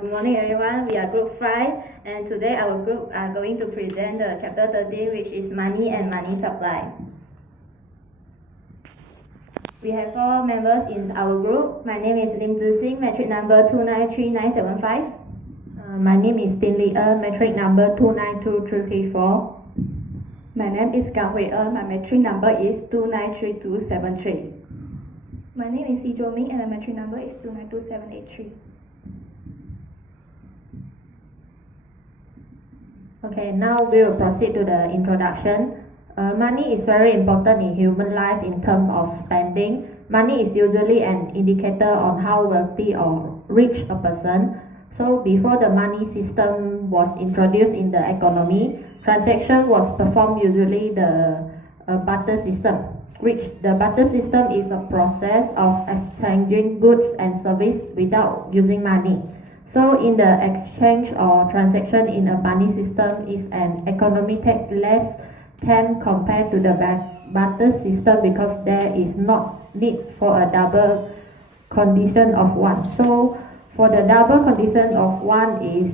Good morning everyone, we are group 5 and today our group are going to present the chapter 13 which is money and money supply. We have 4 members in our group. My name is Lim Zixing, metric number 2939975. My name is Tin Li metric number 292334. My name is Gang Hui my metric number is 293273. My name is Si Jo Ming and the metric number is 292783. Okay, now we will proceed to the introduction. Money is very important in human life in terms of spending. Money is usually an indicator on how wealthy or rich a person. So before the money system was introduced in the economy, transaction was performed usually the barter system, which the barter system is a process of exchanging goods and service without using money. So in the exchange or transaction in a money system is an economy takes less time compared to the barter system because there is not need for a double condition of one. So for the double condition of one is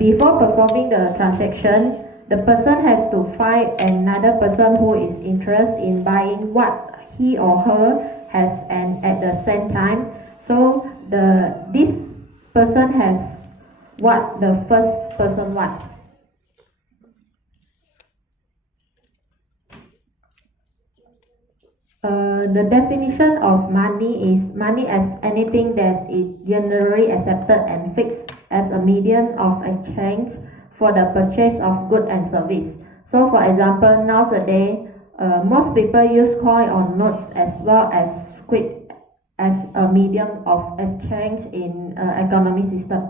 before performing the transaction, the person has to find another person who is interested in buying what he or her has and at the same time. So this person has what the first person wants. The definition of money is money as anything that is generally accepted and fixed as a medium of exchange for the purchase of goods and service. So for example, nowadays, most people use coin or notes as well as script as a medium of exchange in economic system.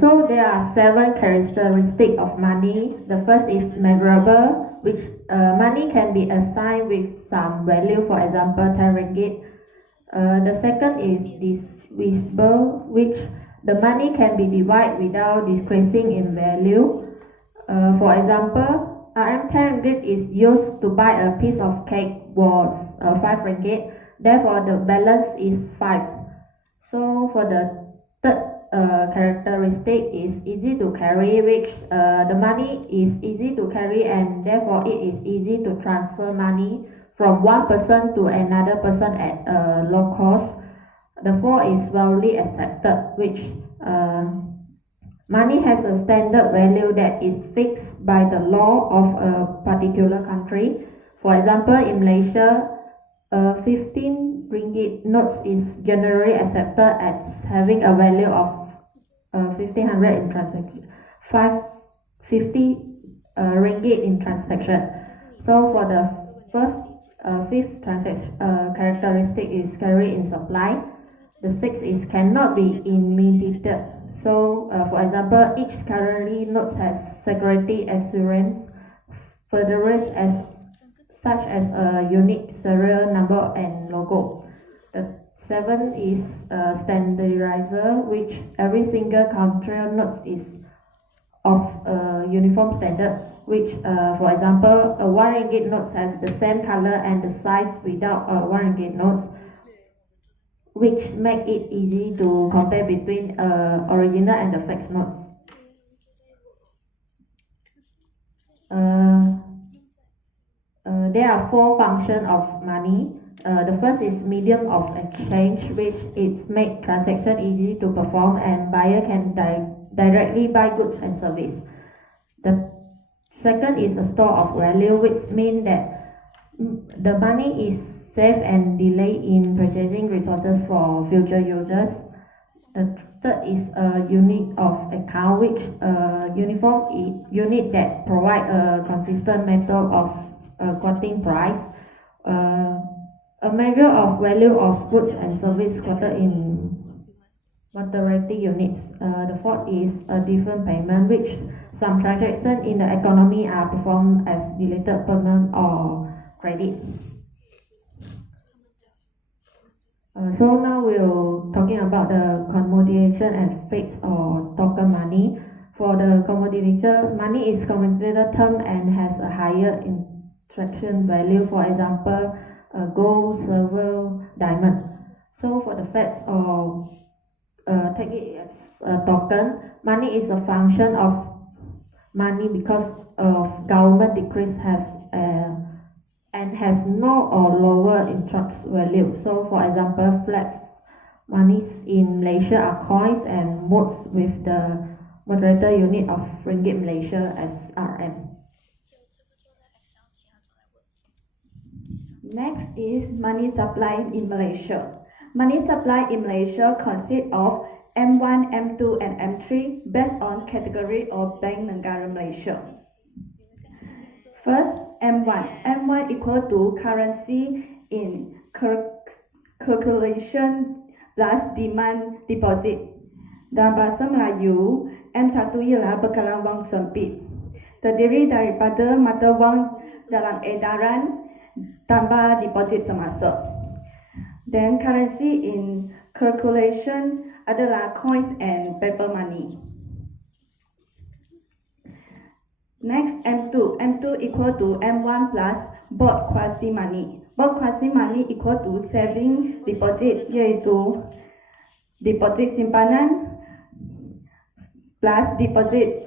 So there are 7 characteristics of money. The first is measurable, which money can be assigned with some value, for example 10 ringgit. The second is divisible, which the money can be divided without decreasing in value. For example, Rm 10 ringgit is used to buy a piece of cake worth 5 ringgit, therefore the balance is 5. So for the third characteristic is easy to carry, which the money is easy to carry and therefore it is easy to transfer money from one person to another person at low cost. The fourth is widely accepted, which money has a standard value that is fixed by the law of a particular country. For example, in Malaysia, 15 ringgit notes is generally accepted as having a value of 1500 in transaction, 50 ringgit in transaction. So for the fifth characteristic is carry in supply. The sixth is cannot be immediate. So for example, each currency note has security assurance, furtherance as such as a unique serial number and logo. The seventh is standardizer, which every single country note is of uniform standard, which for example a 1 ringgit note has the same color and the size without a 1 ringgit note, which make it easy to compare between original and the fake note. There are 4 functions of money. The first is medium of exchange, which it makes transaction easy to perform and buyer can directly buy goods and service. The second is a store of value, which means that the money is safe and delayed in purchasing resources for future users. The third is a unit of account, which uniform is unit that provide a consistent method of quoting price. A measure of value of goods and service quoted in monetary units. The fourth is a different payment, which some transactions in the economy are performed as delayed payment or credit. So now we're talking about the commodification and fixed or token money. For the commodification, money is commodity term and has a higher interaction value. For example, gold, silver, diamond. So for the facts is a function of money because of government decrease and has no or lower interest value. So for example, flat monies in Malaysia are coins and notes with the moderator unit of ringgit Malaysia as RM. Next is money supply in Malaysia. Money supply in Malaysia consists of M1, M2 and M3 based on category of Bank Negara Malaysia. First, M1. M1 equal to currency in circulation plus demand deposit. Dalam bahasa Melayu, M1 ialah bekalan wang sempit. Terdiri daripada mata wang dalam edaran tambah deposit semasa. Then currency in circulation adalah coins and paper money. Next, M2. M2 equal to M1 plus bought quasi money. Bought quasi money equal to saving deposit, iaitu deposit simpanan plus deposit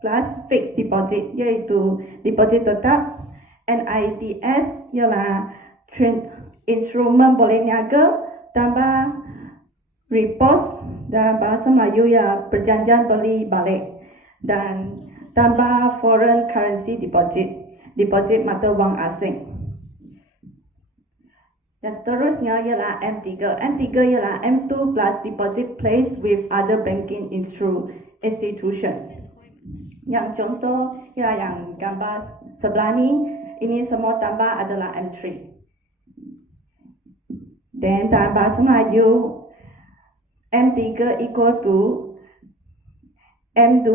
plus fixed deposit, iaitu deposit tetap. NIDS ialah instrumen boleh niaga tambah repos, dalam bahasa Melayu ialah perjanjian beli balik, dan tambah foreign currency deposit, deposit mata wang asing. Dan seterusnya ialah M3. M3 ialah M2 plus deposit placed with other banking institution. Yang contoh ialah yang gambar sebelah ni, ini semua tambah adalah M3. Dan dalam bahasa Melayu, M3 equal to M2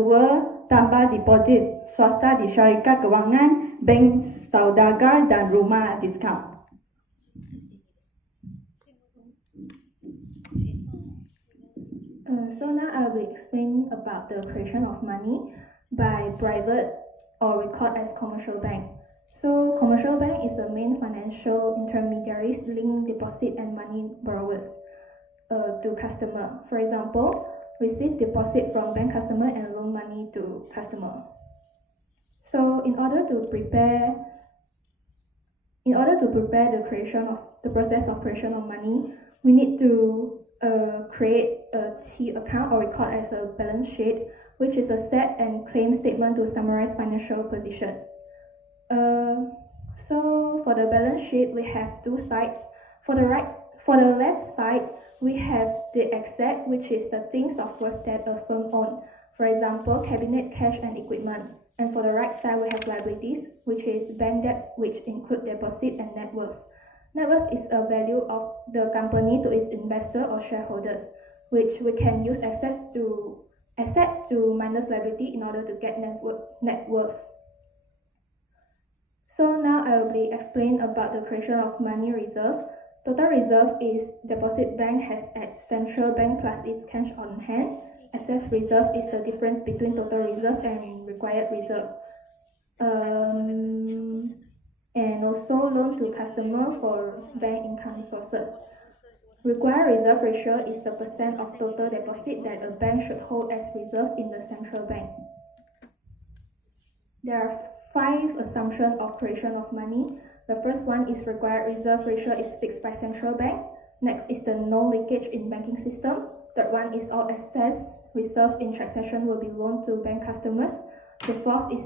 tambah deposit swasta di syarikat kewangan, bank saudagar dan rumah diskaun. So now I will explain about the creation of money by private or record as commercial bank. So commercial bank is the main financial intermediaries link deposit and money borrowers to customer. For example, receive deposit from bank customer and loan money to customer. So in order to prepare the process of creation of money, we need to create a T account or record as a balance sheet, which is a set and claim statement to summarize financial position. So for the balance sheet, we have two sides. For the left side, we have the asset, which is the things of worth that a firm owns. For example, cabinet, cash, and equipment. And for the right side, we have liabilities, which is bank debts, which include deposit and net worth. Net worth is a value of the company to its investor or shareholders, which we can use asset to minus liability in order to get net worth. So now I will be explain about the creation of money reserve. Total reserve is deposit bank has at central bank plus its cash on hand. Excess reserve is the difference between total reserve and required reserve. And also loan to customer for bank income sources. Required reserve ratio is the percent of total deposit that a bank should hold as reserve in the central bank. There are 5 assumptions of creation of money. The first one is required reserve ratio is fixed by central bank. Next is the no leakage in banking system. Third one is all excess reserve in transaction will be loaned to bank customers. The fourth is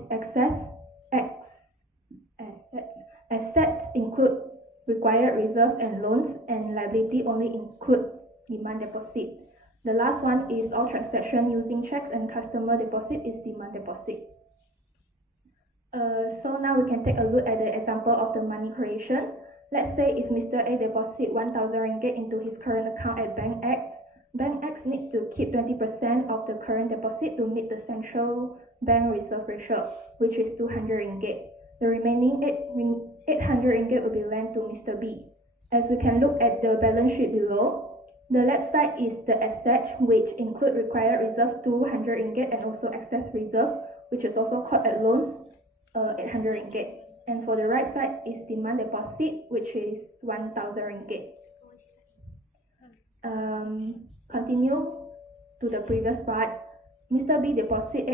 assets include required reserve and loans, and liability only includes demand deposit. The last one is all transaction using checks and customer deposit is demand deposit. So now we can take a look at the example of the money creation. Let's say if Mr. A deposit 1,000 ringgit into his current account at Bank X, Bank X needs to keep 20% of the current deposit to meet the central bank reserve ratio, which is 200 ringgit. The remaining 800 ringgit will be lent to Mr. B. As we can look at the balance sheet below, the left side is the assets, which include required reserve 200 ringgit and also excess reserve, which is also called at loans 800 ringgit. And for the right side is demand deposit, which is 1,000 ringgit. Continue to the previous part. Mr. B deposit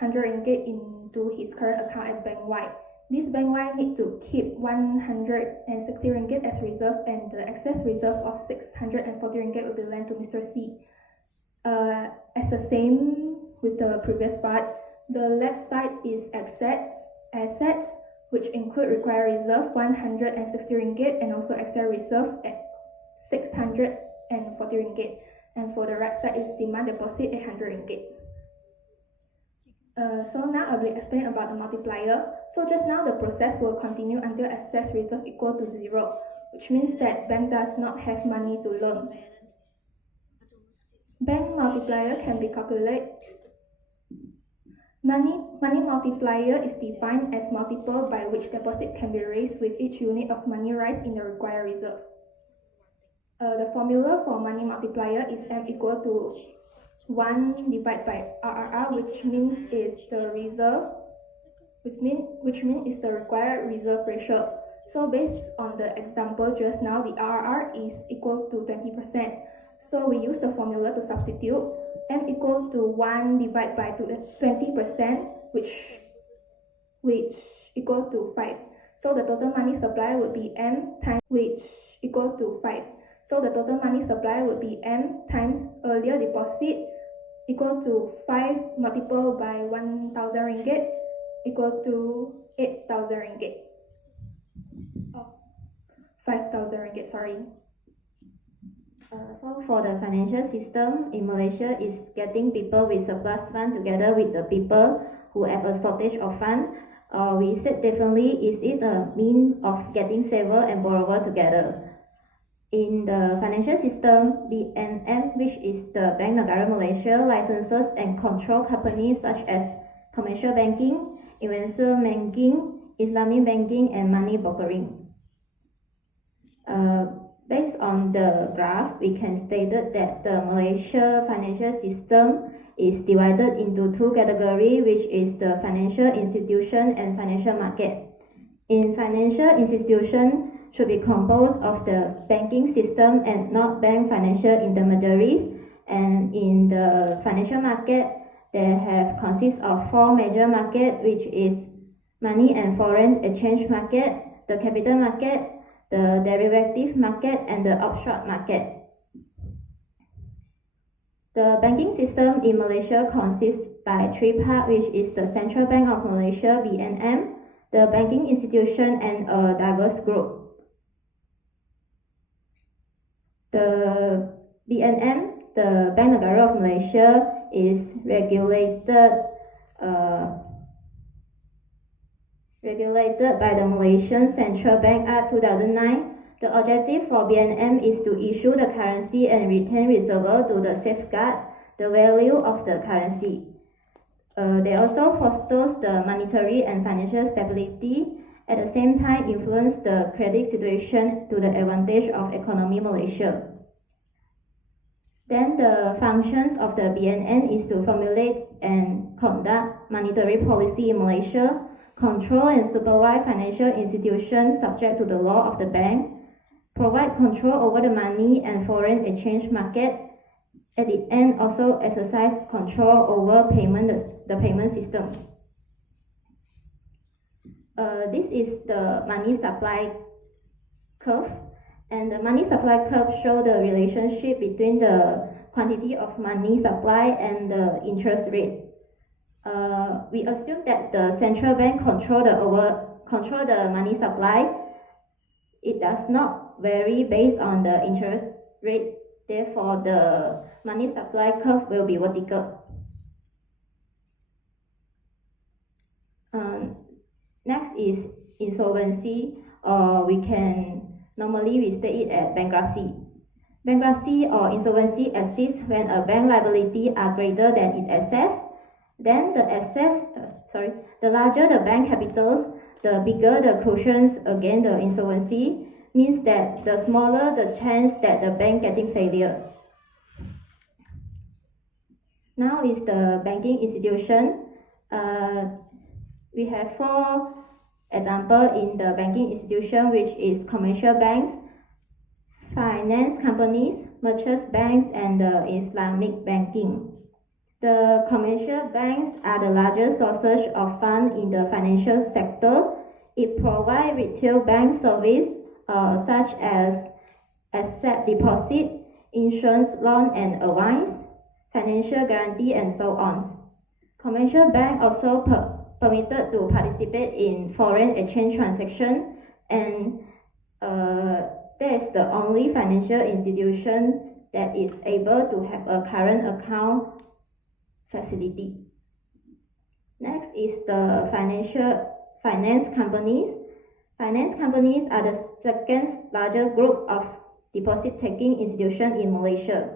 800 ringgit into his current account at Bank Y. This Bank Y need to keep 160 ringgit as reserve, and the excess reserve of 640 ringgit will be lent to Mr. C. As the same with the previous part, the left side is assets, which include required reserve 160 ringgit and also excess reserve at 640 ringgit. And for the right side is demand deposit 800 ringgit. So now I will explain about the multiplier. So just now the process will continue until excess reserve equal to 0, which means that bank does not have money to loan. Bank multiplier can be calculated. Money multiplier is defined as multiple by which deposit can be raised with each unit of money raised in the required reserve. The formula for money multiplier is M equal to 1 divided by RRR, which means is the reserve, which means is the required reserve ratio. So based on the example just now, the RRR is equal to 20%. So we use the formula to substitute. M equal to 1 divided by 20%, which equal to 5. So the total money supply would be M times which equal to 5. So the total money supply would be M times earlier deposit equal to 5 multiplied by 1,000 ringgit equal to 8,000 ringgit. Oh, 5,000 ringgit, sorry. So for the financial system in Malaysia is getting people with surplus fund together with the people who have a shortage of fund. We said differently, is it a means of getting saver and borrower together? In the financial system, BNM, which is the Bank Negara Malaysia, licenses and control companies such as commercial banking, investment banking, Islamic banking, and money brokering. Based on the graph, we can state that the Malaysia financial system is divided into two categories, which is the financial institution and financial market. In financial institution should be composed of the banking system and not bank financial intermediaries. And in the financial market, they have consist of four major markets, which is money and foreign exchange market, the capital market, the derivative market, and the offshore market. The banking system in Malaysia consists by three parts, which is the Central Bank of Malaysia, BNM, the banking institution, and a diverse group. The BNM, the Bank Negara of Malaysia, is regulated by the Malaysian Central Bank Act 2009. The objective for BNM is to issue the currency and retain reserve to the safeguard the value of the currency. They also fosters the monetary and financial stability, at the same time influence the credit situation to the advantage of economy Malaysia. Then the functions of the BNN is to formulate and conduct monetary policy in Malaysia, control and supervise financial institutions subject to the law of the bank, provide control over the money and foreign exchange market, at the end also exercise control over the payment system. This is the money supply curve, and the money supply curve shows the relationship between the quantity of money supply and the interest rate. We assume that the central bank control the money supply. It does not vary based on the interest rate. Therefore, the money supply curve will be vertical. Next is insolvency, or we can normally state it as bankruptcy. Bankruptcy or insolvency exists when a bank liability are greater than its assets. Then the larger the bank capitals, the bigger the cushions against the insolvency, means that the smaller the chance that the bank getting failure. Now is the banking institution. We have four examples in the banking institution, which is commercial banks, finance companies, merchant banks, and the Islamic banking. The commercial banks are the largest sources of funds in the financial sector. It provides retail bank service such as asset deposit, insurance loan and advice, financial guarantee and so on. Commercial banks also permitted to participate in foreign exchange transactions, and that is the only financial institution that is able to have a current account facility. Next is the finance companies. Finance companies are the second largest group of deposit-taking institutions in Malaysia.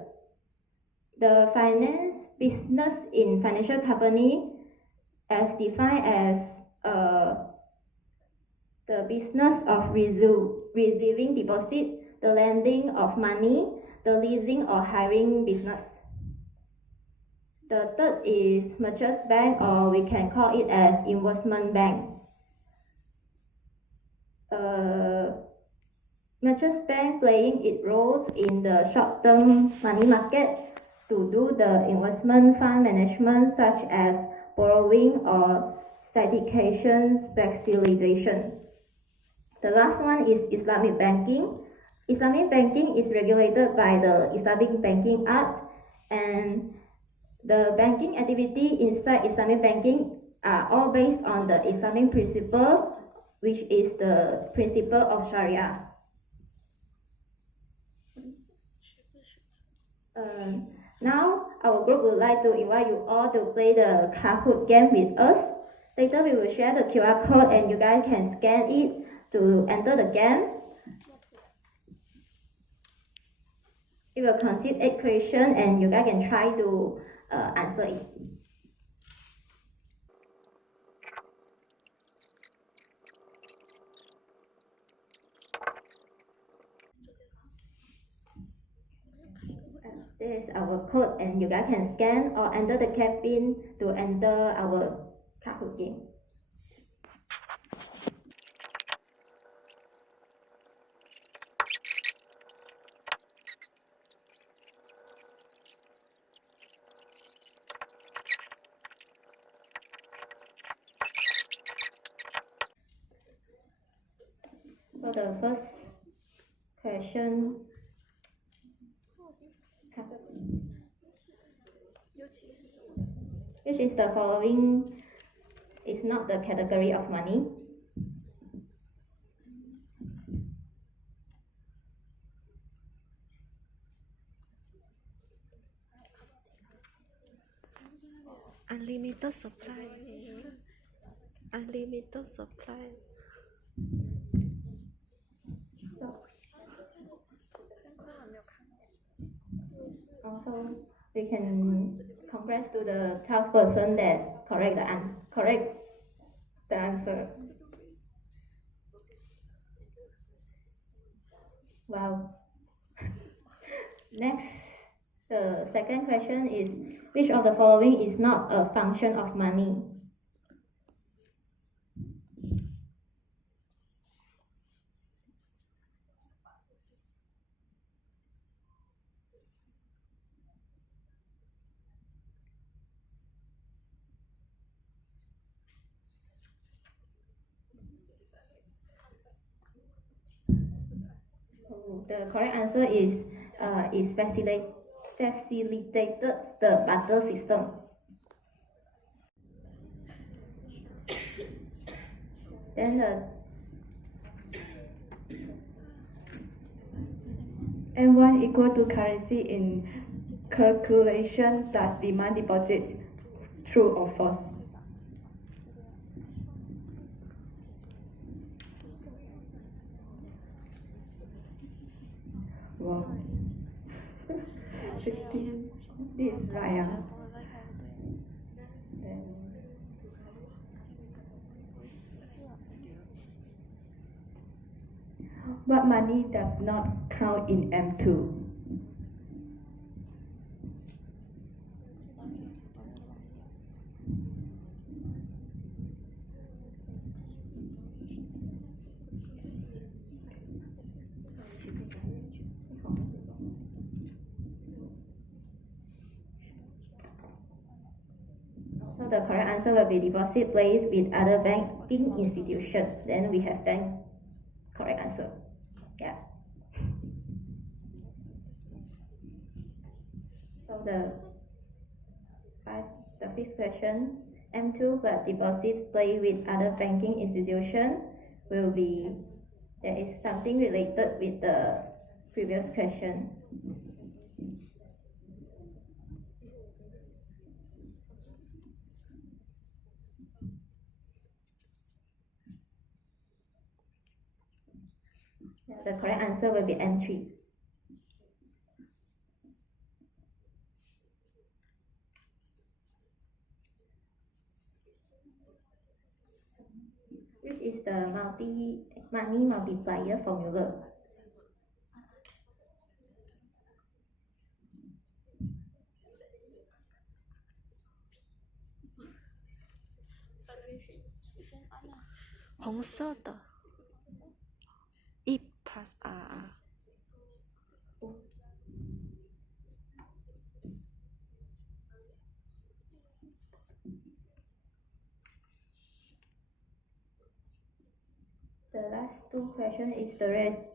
The finance business in financial company as defined as the business of receiving deposit, the lending of money, the leasing or hiring business. The third is merchant bank, or we can call it as investment bank. Merchant bank playing its roles in the short-term money market to do the investment fund management such as borrowing or syndication specialization. The last one is Islamic banking. Islamic banking is regulated by the Islamic Banking Act, and the banking activity inside Islamic banking are all based on the Islamic principle, which is the principle of Sharia. Now, our group would like to invite you all to play the Kahoot game with us. Later, we will share the QR code and you guys can scan it to enter the game. It will consist 8 questions and you guys can try to answer it. This is our code and you guys can scan or enter the cabin to enter our Kahoot game. So the first question, which is the following is not the category of money? Unlimited supply. Unlimited supply. Also, we can congrats to the 12 person that correct the answer. Wow. Next, the second question is, which of the following is not a function of money? The correct answer is facilitated the barter system. Then M1 equal to currency in calculation plus demand deposit. True or false? Wow. This is right. What money does not count in M2? answer will be deposit placed with other banking institutions. Then we have bank correct answer. Yeah. So the fifth question, M2 plus deposits placed with other banking institutions will be, there is something related with the previous question. The correct answer will be N3. Which is the money multiplier formula? Hồng色的 E plus R The last two questions is the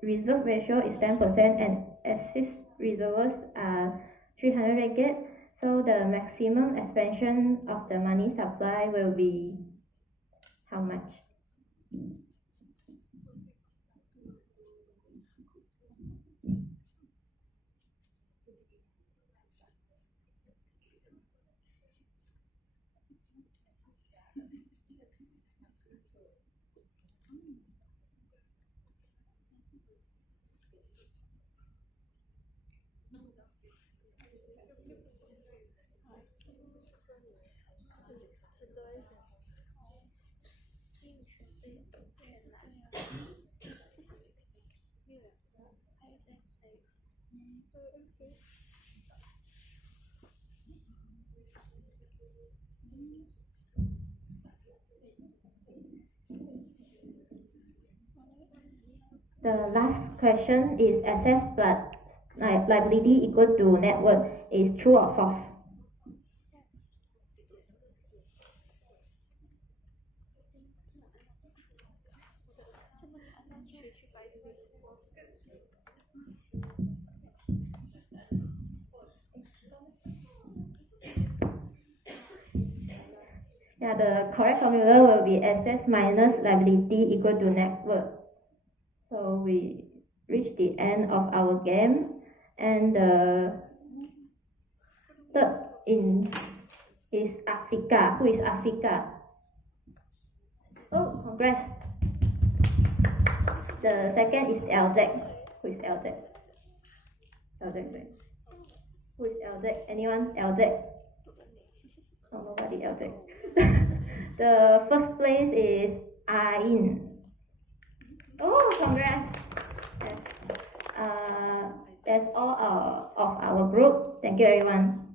reserve ratio is 10% and assist reserves are 300 ringgit. So the maximum expansion of the money supply will be how much? The last question is assets plus liability equal to net worth is true or false? Yeah, the correct formula will be assets minus liability equal to net worth. So we reach the end of our game, and the third is Africa. Who is Africa? Oh, congrats. The second is LZ. Who is LZ? LZ. Who is LZ? Anyone? LZ? Oh, nobody LZ. The first place is AIN. Oh, congrats. Yes. That's all of our group. Thank you, everyone.